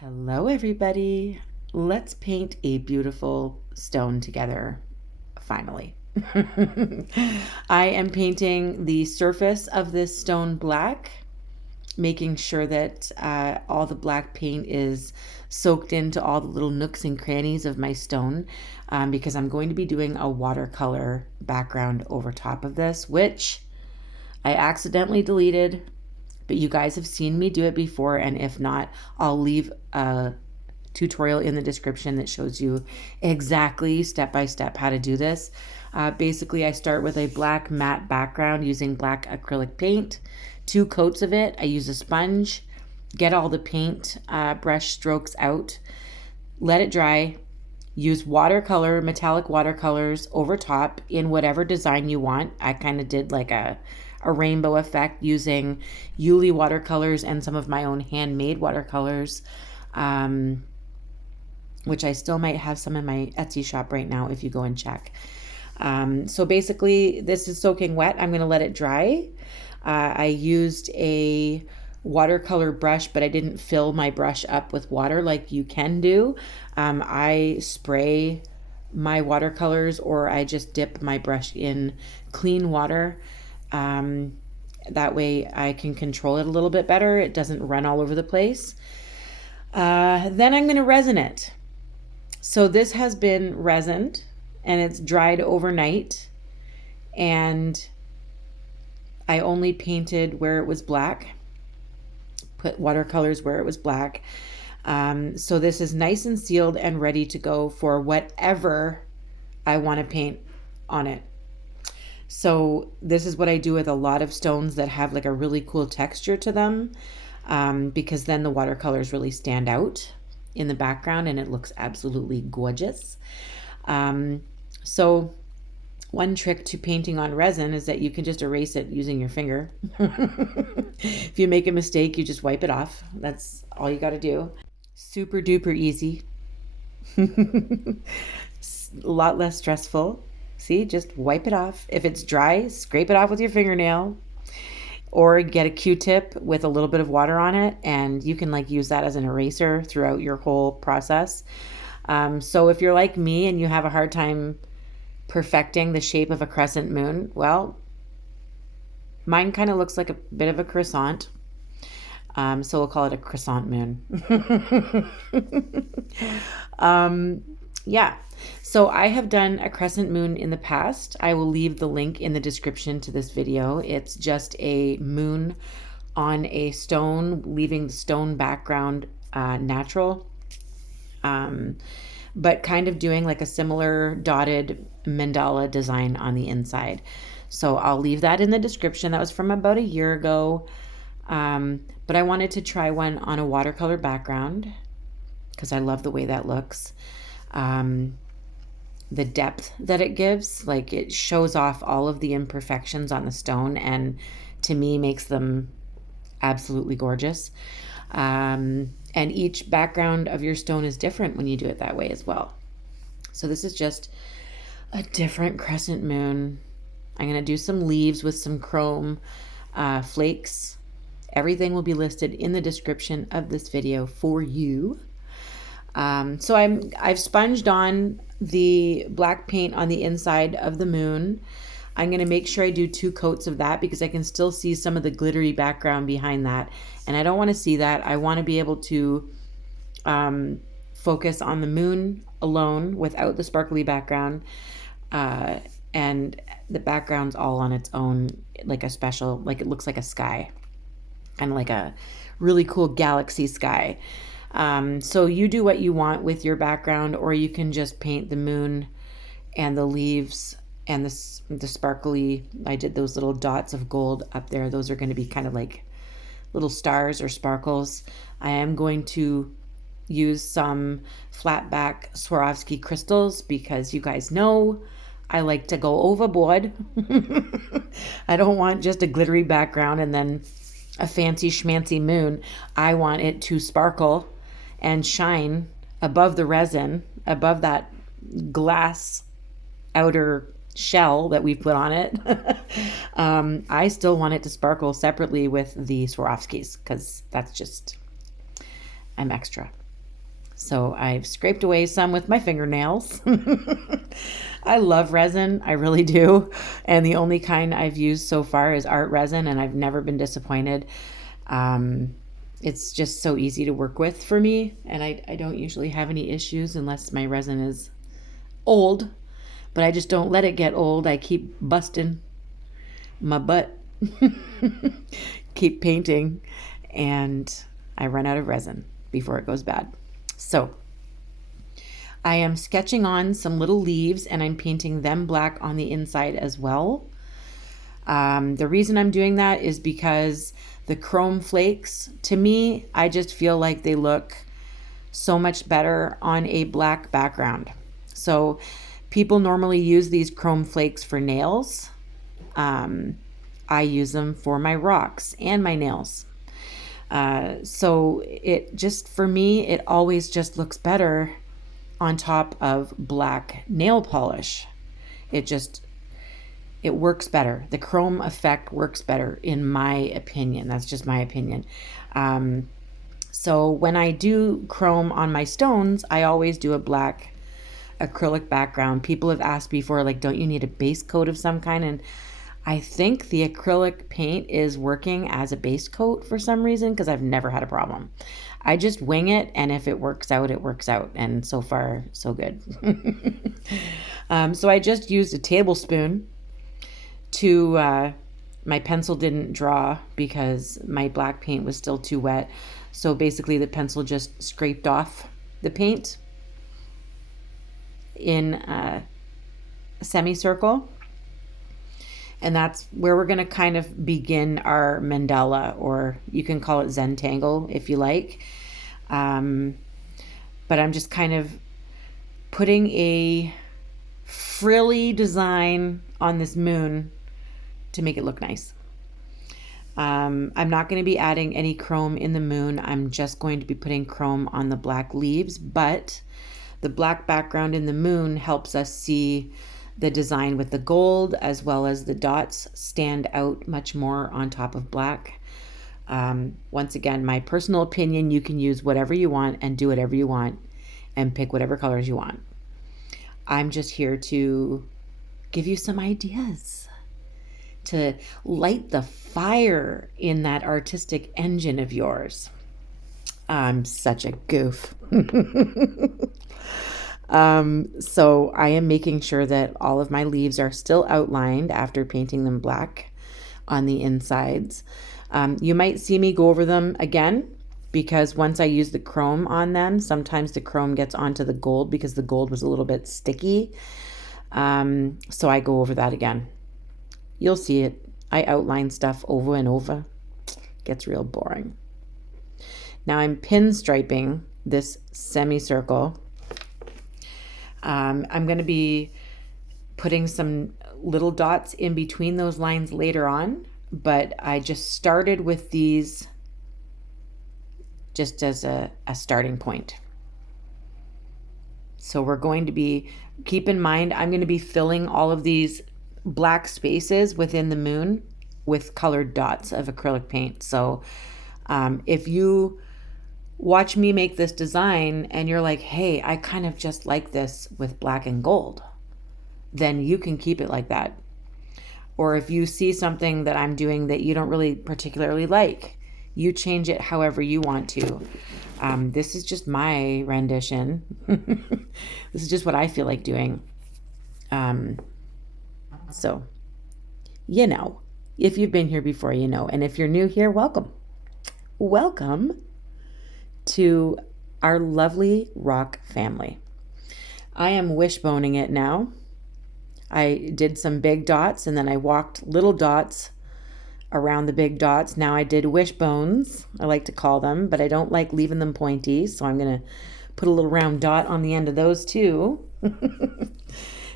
Hello everybody. Let's paint a beautiful stone together, finally. I am painting the surface of this stone black, making sure that all the black paint is soaked into all the little nooks and crannies of my stone, because I'm going to be doing a watercolor background over top of this, which I accidentally deleted, but you guys have seen me do it before, and if not, I'll leave a tutorial in the description that shows you exactly step by step how to do this. Basically, I start with a black matte background using black acrylic paint, 2 coats of it. I use a sponge, get all the paint brush strokes out, let it dry, use watercolor, metallic watercolors over top in whatever design you want. I kind of did like a rainbow effect using Yuli watercolors and some of my own handmade watercolors, which I still might have some in my Etsy shop right now if you go and check. So basically this is soaking wet. I'm going to let it dry. I used a watercolor brush, but I didn't fill my brush up with water like you can do. I spray my watercolors, or I just dip my brush in clean water. That way I can control it a little bit better. It doesn't run all over the place. Then I'm going to resin it. So this has been resined and it's dried overnight, and I only painted where it was black, put watercolors where it was black. So this is nice and sealed and ready to go for whatever I want to paint on it. So this is what I do with a lot of stones that have like a really cool texture to them, because then the watercolors really stand out in the background and it looks absolutely gorgeous. So one trick to painting on resin is that you can just erase it using your finger. If you make a mistake, you just wipe it off. That's all you got to do. Super duper easy. A lot less stressful. See, just wipe it off. If it's dry, scrape it off with your fingernail, or get a Q-tip with a little bit of water on it, and you can like use that as an eraser throughout your whole process. So if you're like me and you have a hard time perfecting the shape of a crescent moon, well, mine kind of looks like a bit of a croissant. So we'll call it a croissant moon. Yeah. So I have done a crescent moon in the past. I will leave the link in the description to this video. It's just a moon on a stone, leaving the stone background natural, but kind of doing like a similar dotted mandala design on the inside. So I'll leave that in the description. That was from about a year ago. But I wanted to try one on a watercolor background because I love the way that looks. The depth that it gives, like it shows off all of the imperfections on the stone, and to me makes them absolutely gorgeous. And each background of your stone is different when you do it that way as well. So this is just a different crescent moon. I'm going to do some leaves with some chrome flakes. Everything will be listed in the description of this video for you. So I've sponged on the black paint on the inside of the moon. I'm going to make sure I do 2 coats of that because I can still see some of the glittery background behind that. And I don't want to see that. I want to be able to focus on the moon alone without the sparkly background. And the background's all on its own, like a special, like it looks like a sky, kind of like a really cool galaxy sky. So you do what you want with your background, or you can just paint the moon and the leaves and the sparkly. I did those little dots of gold up there. Those are going to be kind of like little stars or sparkles. I am going to use some flat back Swarovski crystals because you guys know I like to go overboard. I don't want just a glittery background and then a fancy schmancy moon. I want it to sparkle and shine above the resin, above that glass outer shell that we've put on it. I still want it to sparkle separately with the Swarovskis because that's just, I'm extra. So I've scraped away some with my fingernails. I love resin, I really do. And the only kind I've used so far is art resin, and I've never been disappointed. It's just so easy to work with for me, and I don't usually have any issues unless my resin is old, but I just don't let it get old. I keep busting my butt, keep painting, and I run out of resin before it goes bad. So I am sketching on some little leaves, and I'm painting them black on the inside as well. The reason I'm doing that is because the chrome flakes, to me, I just feel like they look so much better on a black background. So people normally use these chrome flakes for nails. I use them for my rocks and my nails. So it just, for me, it always just looks better on top of black nail polish. It works better. The chrome effect works better, in my opinion. That's just my opinion. So when I do chrome on my stones, I always do a black acrylic background. People have asked before, like, don't you need a base coat of some kind? And I think the acrylic paint is working as a base coat for some reason, because I've never had a problem. I just wing it, and if it works out, it works out. And so far, so good. So I just used a tablespoon to, my pencil didn't draw because my black paint was still too wet. So basically the pencil just scraped off the paint in a semicircle. And that's where we're going to kind of begin our mandala, or you can call it Zentangle if you like. But I'm just kind of putting a frilly design on this moon to make it look nice. I'm not going to be adding any chrome in the moon. I'm just going to be putting chrome on the black leaves, but the black background in the moon helps us see the design with the gold, as well as the dots stand out much more on top of black. Once again, my personal opinion, you can use whatever you want and do whatever you want and pick whatever colors you want. I'm just here to give you some ideas to light the fire in that artistic engine of yours. I'm such a goof. So I am making sure that all of my leaves are still outlined after painting them black on the insides. You might see me go over them again, because once I use the chrome on them, sometimes the chrome gets onto the gold because the gold was a little bit sticky. So I go over that again. You'll see it. I outline stuff over and over. It gets real boring. Now I'm pinstriping this semicircle. I'm going to be putting some little dots in between those lines later on, but I just started with these just as a starting point. So we're going to be, keep in mind, I'm going to be filling all of these black spaces within the moon with colored dots of acrylic paint. So if you watch me make this design and you're like, hey, I kind of just like this with black and gold, then you can keep it like that. Or if you see something that I'm doing that you don't really particularly like, you change it however you want to. This is just my rendition. This is just what I feel like doing. So, you know, if you've been here before, you know, and if you're new here, welcome. Welcome to our lovely rock family. I am wishboning it now. I did some big dots and then I walked little dots around the big dots. Now I did wishbones, I like to call them, but I don't like leaving them pointy, so I'm going to put a little round dot on the end of those too.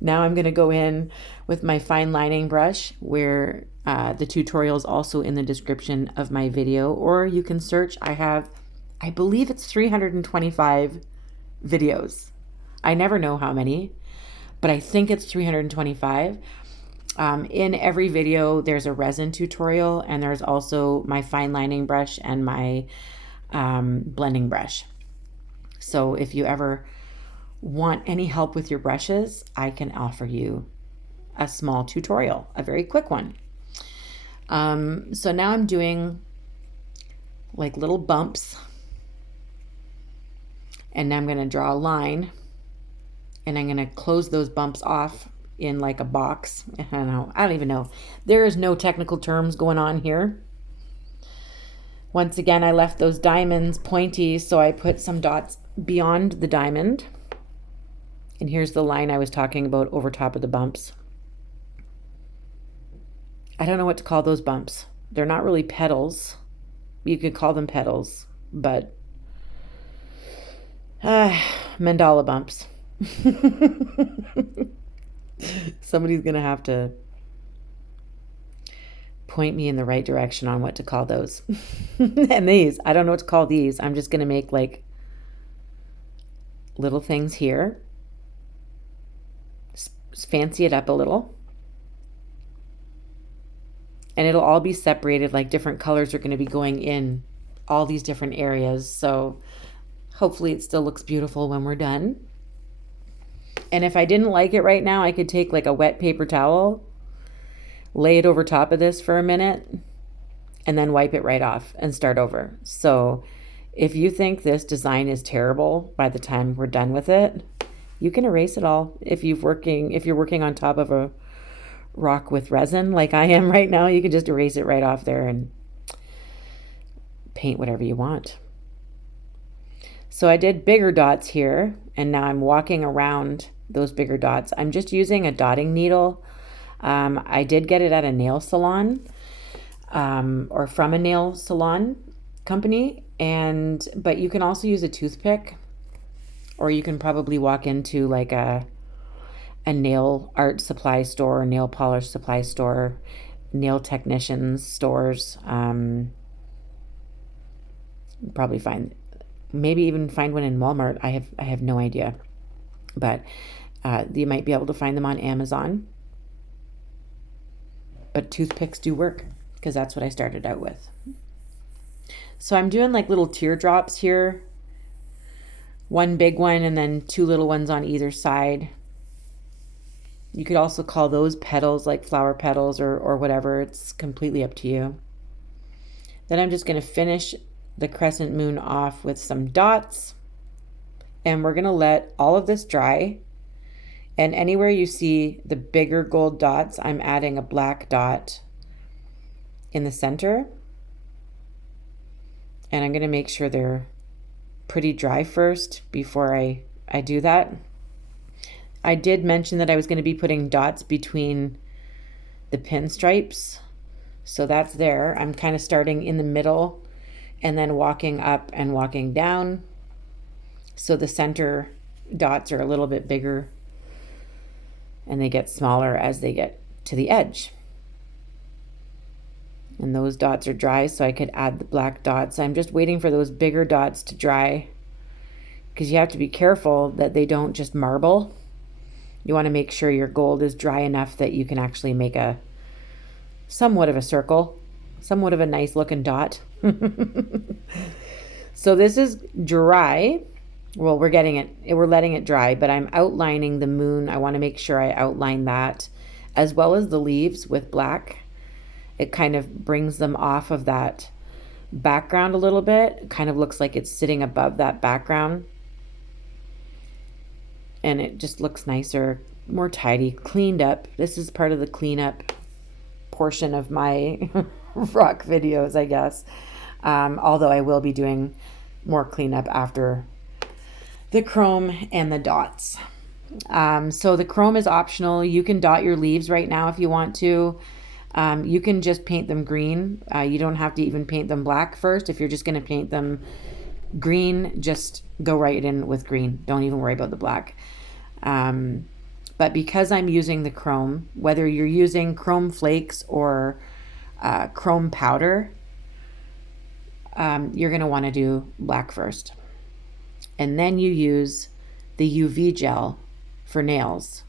Now I'm going to go in with my fine lining brush, where the tutorial is also in the description of my video, or you can search. I believe it's 325 videos. I never know how many, but I think it's 325. In every video, there's a resin tutorial, and there's also my fine lining brush and my blending brush. So if you ever want any help with your brushes, I can offer you a small tutorial, a very quick one. So now I'm doing like little bumps, and now I'm going to draw a line, and I'm going to close those bumps off in like a box. I don't even know. There is no technical terms going on here. Once again, I left those diamonds pointy, so I put some dots beyond the diamond. And here's the line I was talking about over top of the bumps. I don't know what to call those bumps. They're not really petals. You could call them petals, but mandala bumps. Somebody's going to have to point me in the right direction on what to call those. And these, I don't know what to call these. I'm just going to make like little things here. Fancy it up a little. And it'll all be separated, like different colors are going to be going in all these different areas. So hopefully it still looks beautiful when we're done. And if I didn't like it right now, I could take like a wet paper towel, lay it over top of this for a minute, and then wipe it right off and start over. So if you think this design is terrible by the time we're done with it, you can erase it all. If you're working on top of a rock with resin like I am right now, you can just erase it right off there and paint whatever you want. So I did bigger dots here, and now I'm walking around those bigger dots. I'm just using a dotting needle. I did get it at a nail salon, or from a nail salon company, but you can also use a toothpick, or you can probably walk into like a nail art supply store, nail polish supply store, nail technicians stores. Probably maybe even find one in Walmart. I have no idea, but you might be able to find them on Amazon. But toothpicks do work, because that's what I started out with. So I'm doing like little teardrops here, one big one and then two little ones on either side. You could also call those petals, like flower petals or whatever. It's completely up to you. Then I'm just going to finish the crescent moon off with some dots, and we're going to let all of this dry. And anywhere you see the bigger gold dots, I'm adding a black dot in the center. And I'm going to make sure they're pretty dry first before I do that. I did mention that I was going to be putting dots between the pinstripes. So that's there. I'm kind of starting in the middle and then walking up and walking down. So the center dots are a little bit bigger, and they get smaller as they get to the edge. And those dots are dry, so I could add the black dots. I'm just waiting for those bigger dots to dry, because you have to be careful that they don't just marble. You want to make sure your gold is dry enough that you can actually make somewhat of a circle, somewhat of a nice looking dot. So this is dry. Well, we're letting it dry, but I'm outlining the moon. I want to make sure I outline that, as well as the leaves with black. It kind of brings them off of that background a little bit. It kind of looks like it's sitting above that background. And it just looks nicer, more tidy, cleaned up. This is part of the cleanup portion of my rock videos, I guess. Although I will be doing more cleanup after the chrome and the dots. So the chrome is optional. You can dot your leaves right now if you want to. You can just paint them green. You don't have to even paint them black first. If you're just going to paint them green, just go right in with green. Don't even worry about the black. But because I'm using the chrome, whether you're using chrome flakes or chrome powder, you're going to want to do black first. And then you use the UV gel for nails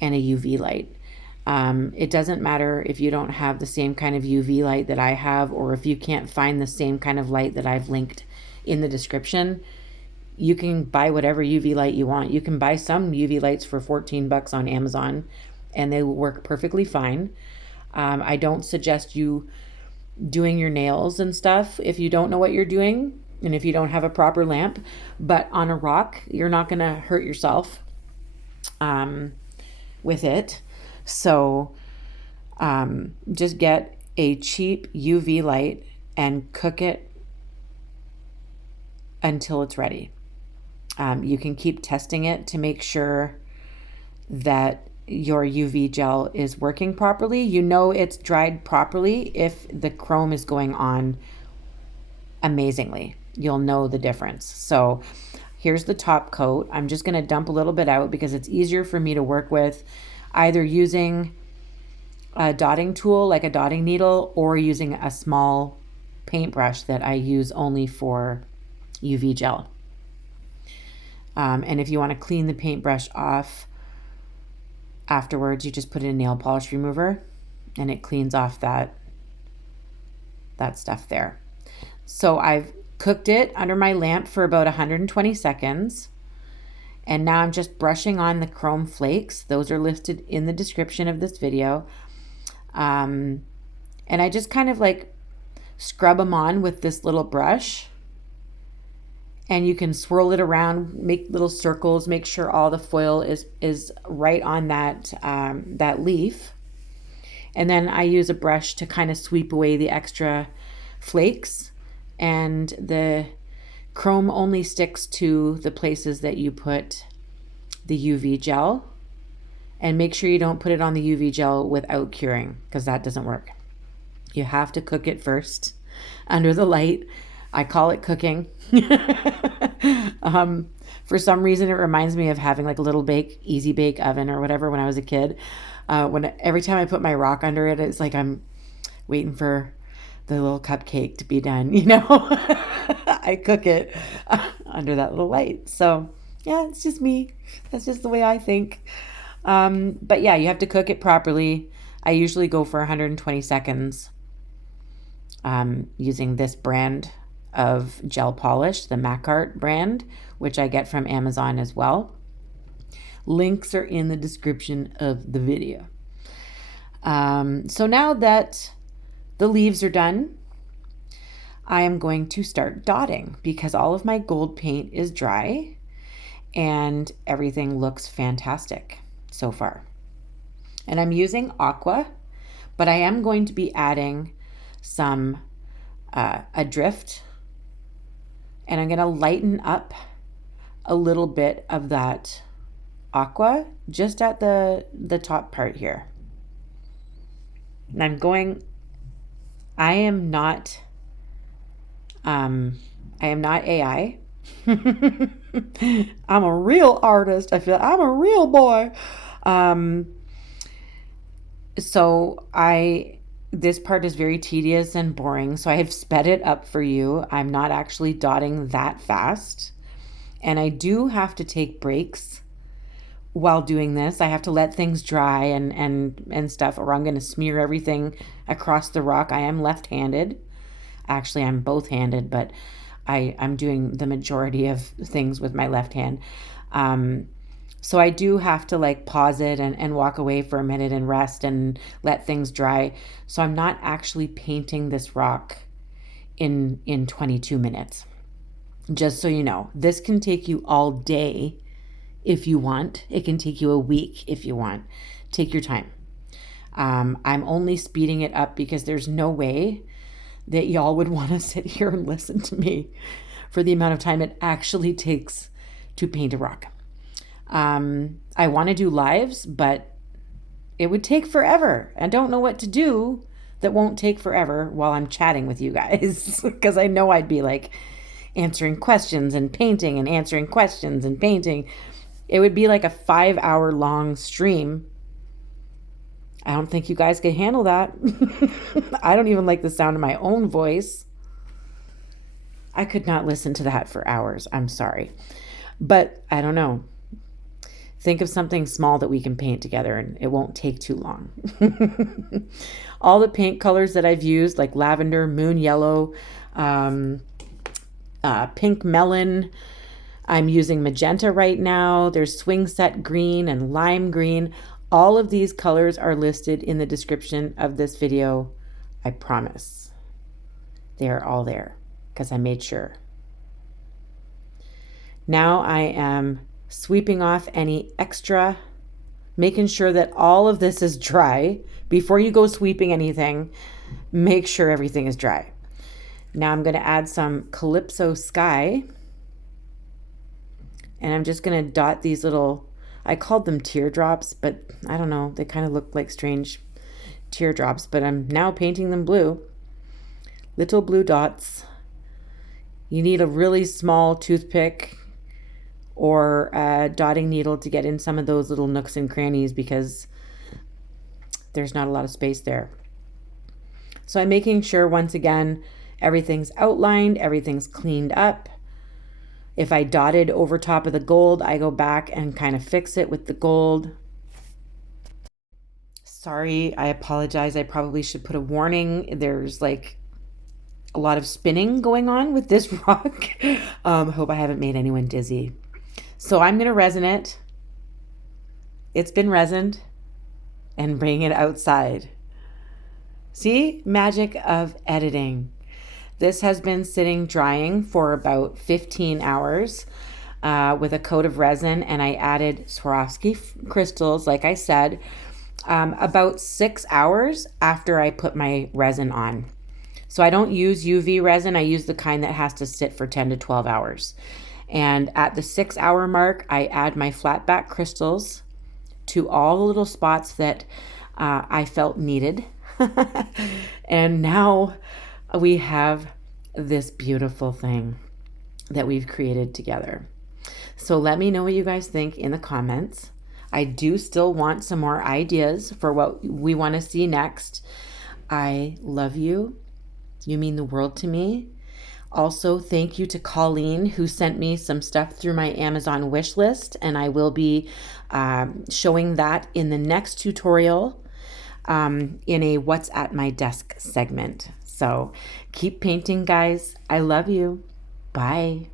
and a UV light. It doesn't matter if you don't have the same kind of UV light that I have, or if you can't find the same kind of light that I've linked in the description. You can buy whatever UV light you want. You can buy some UV lights for $14 on Amazon, and they will work perfectly fine. I don't suggest you doing your nails and stuff if you don't know what you're doing and if you don't have a proper lamp. But on a rock, you're not going to hurt yourself with it. So just get a cheap UV light and cook it until it's ready. You can keep testing it to make sure that your UV gel is working properly. You know it's dried properly if the chrome is going on amazingly. You'll know the difference. So here's the top coat. I'm just going to dump a little bit out because it's easier for me to work with, either using a dotting tool like a dotting needle or using a small paintbrush that I use only for UV gel. And if you want to clean the paintbrush off afterwards, you just put it in nail polish remover and it cleans off that stuff there. So I've cooked it under my lamp for about 120 seconds. And now I'm just brushing on the chrome flakes. Those are listed in the description of this video. And I just kind of like scrub them on with this little brush. And you can swirl it around, make little circles, make sure all the foil is right on that leaf. And then I use a brush to kind of sweep away the extra flakes. And the chrome only sticks to the places that you put the UV gel. And make sure you don't put it on the UV gel without curing, because that doesn't work. You have to cook it first under the light. I call it cooking. For some reason, it reminds me of having like a little easy bake oven or whatever when I was a kid. Every time I put my rock under it, it's like I'm waiting for the little cupcake to be done, you know? I cook it under that little light. So yeah, it's just me. That's just the way I think. But yeah, you have to cook it properly. I usually go for 120 seconds using this brand of gel polish, the DecoArt brand, which I get from Amazon as well. Links are in the description of the video. So now that the leaves are done, I am going to start dotting because all of my gold paint is dry and everything looks fantastic so far. And I'm using aqua, but I am going to be adding some adrift, and I'm going to lighten up a little bit of that aqua just at the top part here. And I am not AI. I'm a real artist. I feel I'm a real boy. So this part is very tedious and boring, so I have sped it up for you. I'm not actually dotting that fast. And I do have to take breaks while doing this. I have to let things dry and stuff, or I'm going to smear everything across the rock. I am left-handed. Actually, I'm both-handed, but I'm doing the majority of things with my left hand. So I do have to like pause it and walk away for a minute and rest and let things dry. So I'm not actually painting this rock in 22 minutes. Just so you know, this can take you all day if you want. It can take you a week if you want. Take your time. I'm only speeding it up because there's no way that y'all would want to sit here and listen to me for the amount of time it actually takes to paint a rock. I want to do lives, but it would take forever. I don't know what to do that won't take forever while I'm chatting with you guys, because I know I'd be like answering questions and painting and answering questions and painting. It would be like a 5-hour long stream. I don't think you guys can handle that. I don't even like the sound of my own voice. I could not listen to that for hours. I'm sorry. But I don't know. Think of something small that we can paint together and it won't take too long. All the paint colors that I've used, like lavender, moon yellow, pink melon, I'm using magenta right now. There's swing set green and lime green. All of these colors are listed in the description of this video. I promise. They are all there because I made sure. Now I am sweeping off any extra, making sure that all of this is dry. Before you go sweeping anything, make sure everything is dry. Now I'm going to add some Calypso Sky. And I'm just going to dot these little, I called them teardrops, but I don't know, they kind of look like strange teardrops, but I'm now painting them blue. Little blue dots. You need a really small toothpick or a dotting needle to get in some of those little nooks and crannies because there's not a lot of space there. So I'm making sure, once again, everything's outlined, everything's cleaned up. If I dotted over top of the gold, I go back and kind of fix it with the gold. Sorry, I apologize. I probably should put a warning. There's like a lot of spinning going on with this rock. Hope I haven't made anyone dizzy. So I'm going to resin it. It's been resined, and bring it outside. See? Magic of editing. This has been sitting drying for about 15 hours with a coat of resin, and I added Swarovski crystals, like I said, about 6 hours after I put my resin on. So I don't use UV resin. I use the kind that has to sit for 10 to 12 hours. And at the 6 hour mark, I add my flat back crystals to all the little spots that I felt needed. And now we have this beautiful thing that we've created together. So let me know what you guys think in the comments. I do still want some more ideas for what we want to see next. I love you. You mean the world to me. Also, thank you to Colleen, who sent me some stuff through my Amazon wish list, and I will be showing that in the next tutorial in a What's at My Desk segment. So keep painting, guys. I love you. Bye.